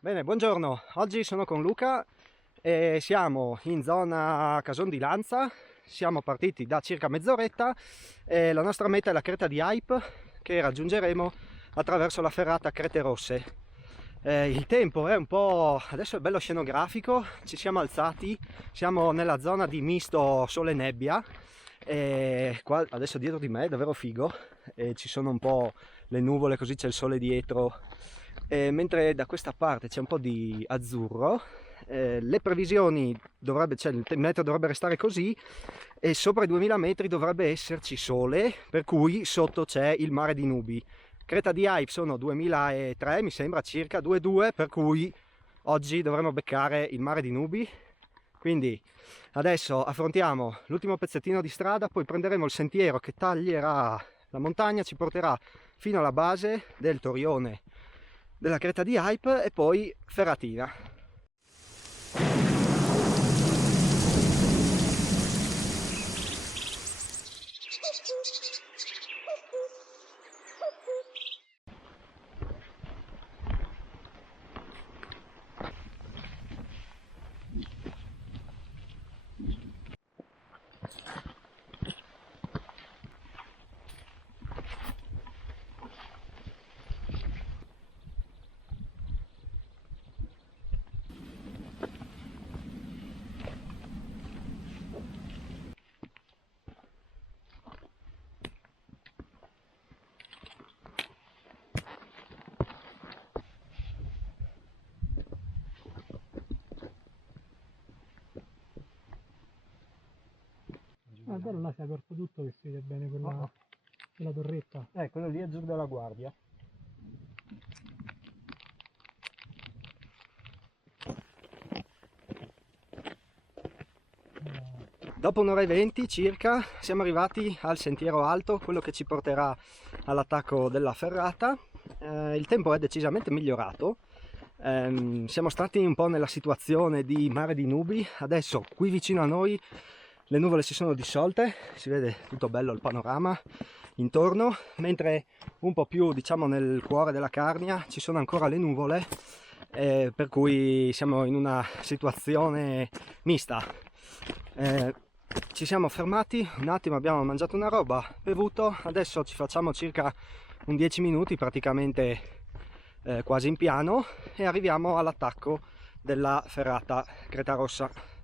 Bene, buongiorno. Oggi sono con Luca e siamo in zona Cason di Lanza. Siamo partiti da circa mezz'oretta e la nostra meta è la creta di Hype che raggiungeremo attraverso la ferrata Crete Rosse. Il tempo è un po'... adesso è bello scenografico, ci siamo alzati, siamo nella zona di misto sole e nebbia e qua adesso dietro di me è davvero figo e ci sono un po' le nuvole, così c'è il sole dietro. Mentre da questa parte c'è un po' di azzurro. Le previsioni cioè il meteo dovrebbe restare così e sopra i 2000 metri dovrebbe esserci sole, per cui sotto c'è il mare di nubi. Creta di Hype sono 2003, mi sembra circa 2,2, per cui oggi dovremo beccare il mare di nubi. Quindi adesso affrontiamo l'ultimo pezzettino di strada, poi prenderemo il sentiero che taglierà la montagna, ci porterà fino alla base del Torione della creta di Hype e poi ferratina. Bello, là si è aperto tutto che si vede bene quella torretta. Quello lì è giù della guardia. Dopo un'ora e 20 circa siamo arrivati al sentiero alto, quello che ci porterà all'attacco della ferrata. Il tempo è decisamente migliorato. Siamo stati un po' nella situazione di mare di nubi, adesso qui vicino a noi le nuvole si sono disciolte, si vede tutto bello il panorama intorno, mentre un po' più diciamo nel cuore della Carnia ci sono ancora le nuvole, per cui siamo in una situazione mista. Ci siamo fermati un attimo, abbiamo mangiato una roba, bevuto, adesso ci facciamo circa un 10 minuti praticamente quasi in piano e arriviamo all'attacco della ferrata Creta Rossa.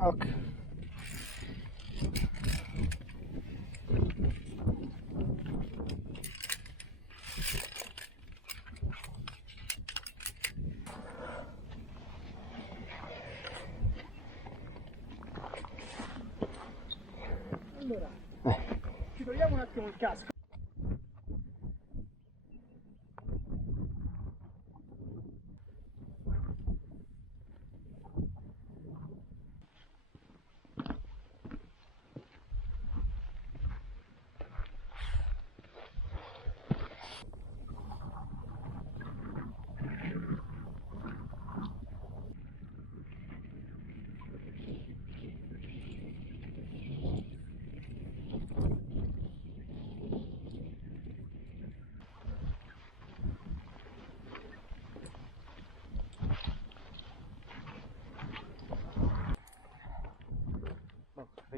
Ok. Allora, ci togliamo un attimo il casco.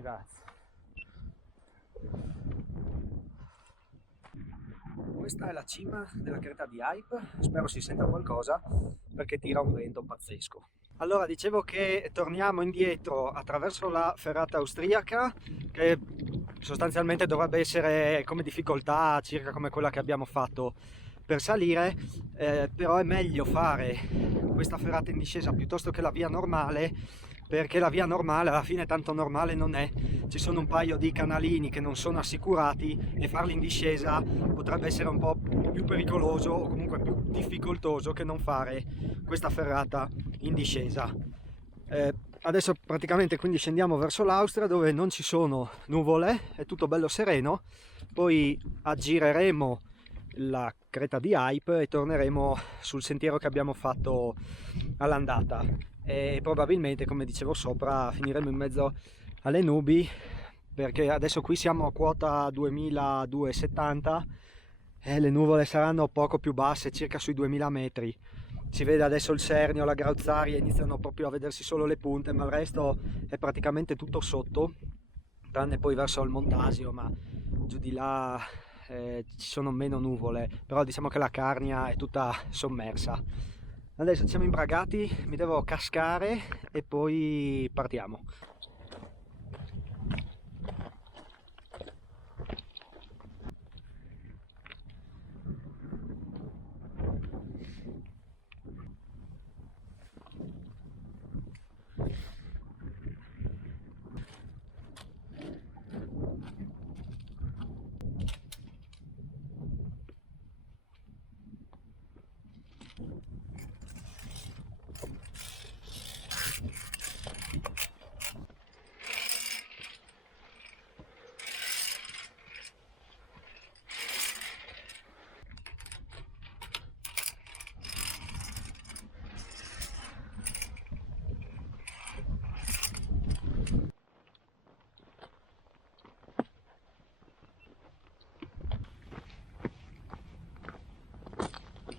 ragazzi. Questa è la cima della creta di Hype, spero si senta qualcosa perché tira un vento pazzesco. Allora, dicevo che torniamo indietro attraverso la ferrata austriaca, che sostanzialmente dovrebbe essere come difficoltà circa come quella che abbiamo fatto per salire, però è meglio fare questa ferrata in discesa piuttosto che la via normale, perché la via normale alla fine tanto normale non è, ci sono un paio di canalini che non sono assicurati e farli in discesa potrebbe essere un po' più pericoloso o comunque più difficoltoso che non fare questa ferrata in discesa. Adesso praticamente quindi scendiamo verso l'Austria, dove non ci sono nuvole, è tutto bello sereno, poi aggireremo la creta di Hype e torneremo sul sentiero che abbiamo fatto all'andata e probabilmente, come dicevo sopra, finiremo in mezzo alle nubi, perché adesso qui siamo a quota 2270 e le nuvole saranno poco più basse, circa sui 2000 metri. Si vede adesso il Sernio, la Grauzaria, iniziano proprio a vedersi solo le punte, ma il resto è praticamente tutto sotto, tranne poi verso il Montasio, ma giù di là ci sono meno nuvole, però diciamo che la Carnia è tutta sommersa. Adesso siamo imbragati, mi devo cascare e poi partiamo.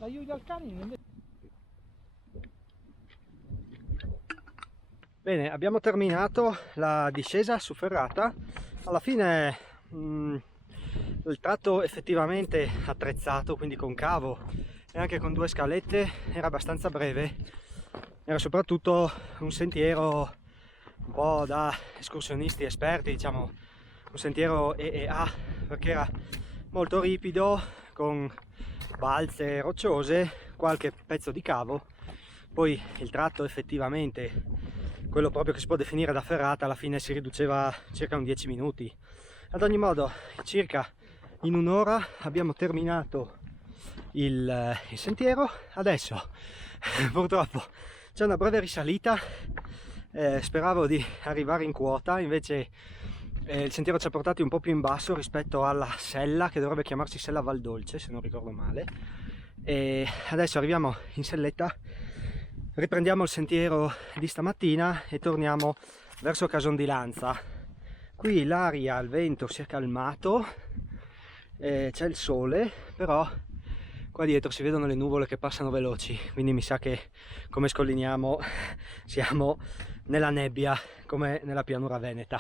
Aiuto al cane. Bene, abbiamo terminato la discesa su ferrata. Alla fine il tratto effettivamente attrezzato, quindi con cavo e anche con due scalette, era abbastanza breve. Era soprattutto un sentiero un po' da escursionisti esperti, diciamo un sentiero EEA, perché era molto ripido, con balze rocciose, qualche pezzo di cavo. Poi il tratto effettivamente, quello proprio che si può definire da ferrata, alla fine si riduceva a circa un 10 minuti. Ad ogni modo, circa in un'ora abbiamo terminato il sentiero. Adesso purtroppo c'è una breve risalita, speravo di arrivare in quota, invece il sentiero ci ha portati un po' più in basso rispetto alla sella, che dovrebbe chiamarsi Sella Valdolce se non ricordo male, e adesso arriviamo in selletta, riprendiamo il sentiero di stamattina e torniamo verso Cason di Lanza. Qui l'aria, il vento si è calmato, c'è il sole, però qua dietro si vedono le nuvole che passano veloci, quindi mi sa che come scolliniamo siamo nella nebbia come nella pianura veneta.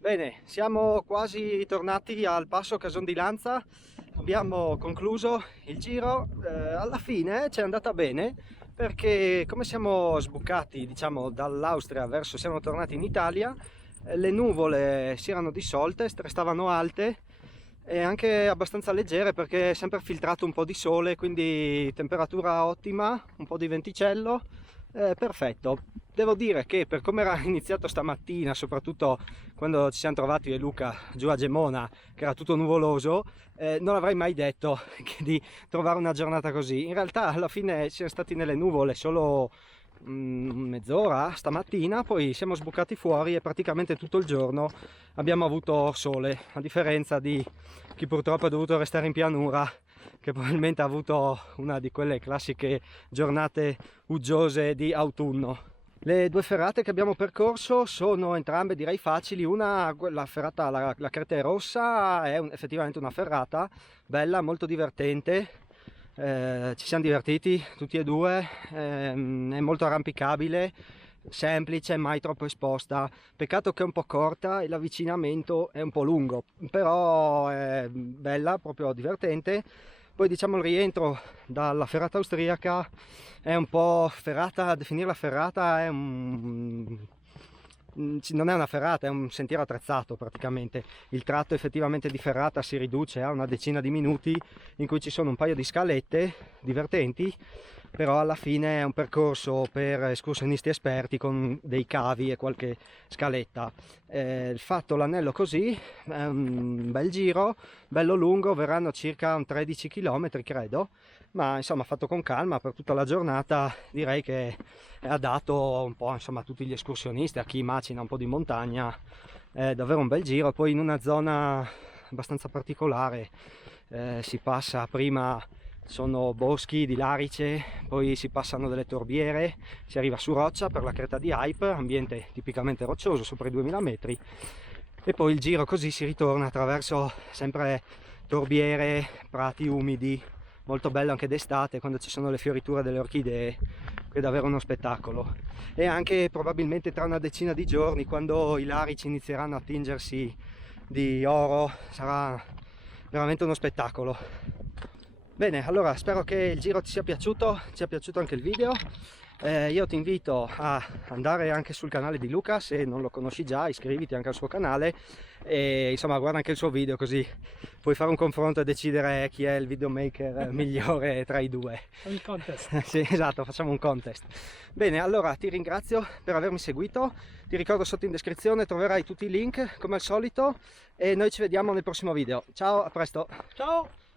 Bene, siamo quasi tornati al passo Cason di Lanza, abbiamo concluso il giro, alla fine ci è andata bene perché come siamo sbucati, diciamo, dall'Austria verso, siamo tornati in Italia, le nuvole si erano dissolte, restavano alte, e anche abbastanza leggere perché è sempre filtrato un po' di sole, quindi temperatura ottima, un po' di venticello, perfetto. Devo dire che per come era iniziato stamattina, soprattutto quando ci siamo trovati io e Luca giù a Gemona, che era tutto nuvoloso, non avrei mai detto di trovare una giornata così. In realtà alla fine siamo stati nelle nuvole solo mezz'ora stamattina, poi siamo sbucati fuori e praticamente tutto il giorno abbiamo avuto sole, a differenza di chi purtroppo è dovuto restare in pianura, che probabilmente ha avuto una di quelle classiche giornate uggiose di autunno. Le due ferrate che abbiamo percorso sono entrambe direi facili. Una, la ferrata, la Creta Rossa, è effettivamente una ferrata bella, molto divertente. Ci siamo divertiti tutti e due, è molto arrampicabile, semplice, mai troppo esposta. Peccato che è un po' corta e l'avvicinamento è un po' lungo, però è bella, proprio divertente. Poi diciamo il rientro dalla ferrata austriaca è un po' ferrata, definirla ferrata è non è una ferrata, è un sentiero attrezzato praticamente. Il tratto effettivamente di ferrata si riduce a una decina di minuti in cui ci sono un paio di scalette divertenti, però alla fine è un percorso per escursionisti esperti con dei cavi e qualche scaletta. Fatto l'anello così, è un bel giro, bello lungo, verranno circa un 13 km credo, ma insomma fatto con calma per tutta la giornata direi che è adatto un po' insomma a tutti gli escursionisti, a chi macina un po' di montagna. È davvero un bel giro. Poi in una zona abbastanza particolare si passa, prima sono boschi di larice, poi si passano delle torbiere, si arriva su roccia per la creta di Hype, ambiente tipicamente roccioso sopra i 2000 metri, e poi il giro così si ritorna attraverso sempre torbiere, prati umidi, molto bello anche d'estate quando ci sono le fioriture delle orchidee, che è davvero uno spettacolo. E anche probabilmente tra una decina di giorni, quando i larici inizieranno a tingersi di oro, sarà veramente uno spettacolo. Bene, allora spero che il giro ti sia piaciuto anche il video. Io ti invito a andare anche sul canale di Luca, se non lo conosci già iscriviti anche al suo canale e insomma guarda anche il suo video, così puoi fare un confronto e decidere chi è il videomaker migliore tra i due. Il contest. Sì, esatto, facciamo un contest. Bene, allora ti ringrazio per avermi seguito, ti ricordo sotto in descrizione troverai tutti i link come al solito e noi ci vediamo nel prossimo video. Ciao, a presto! Ciao!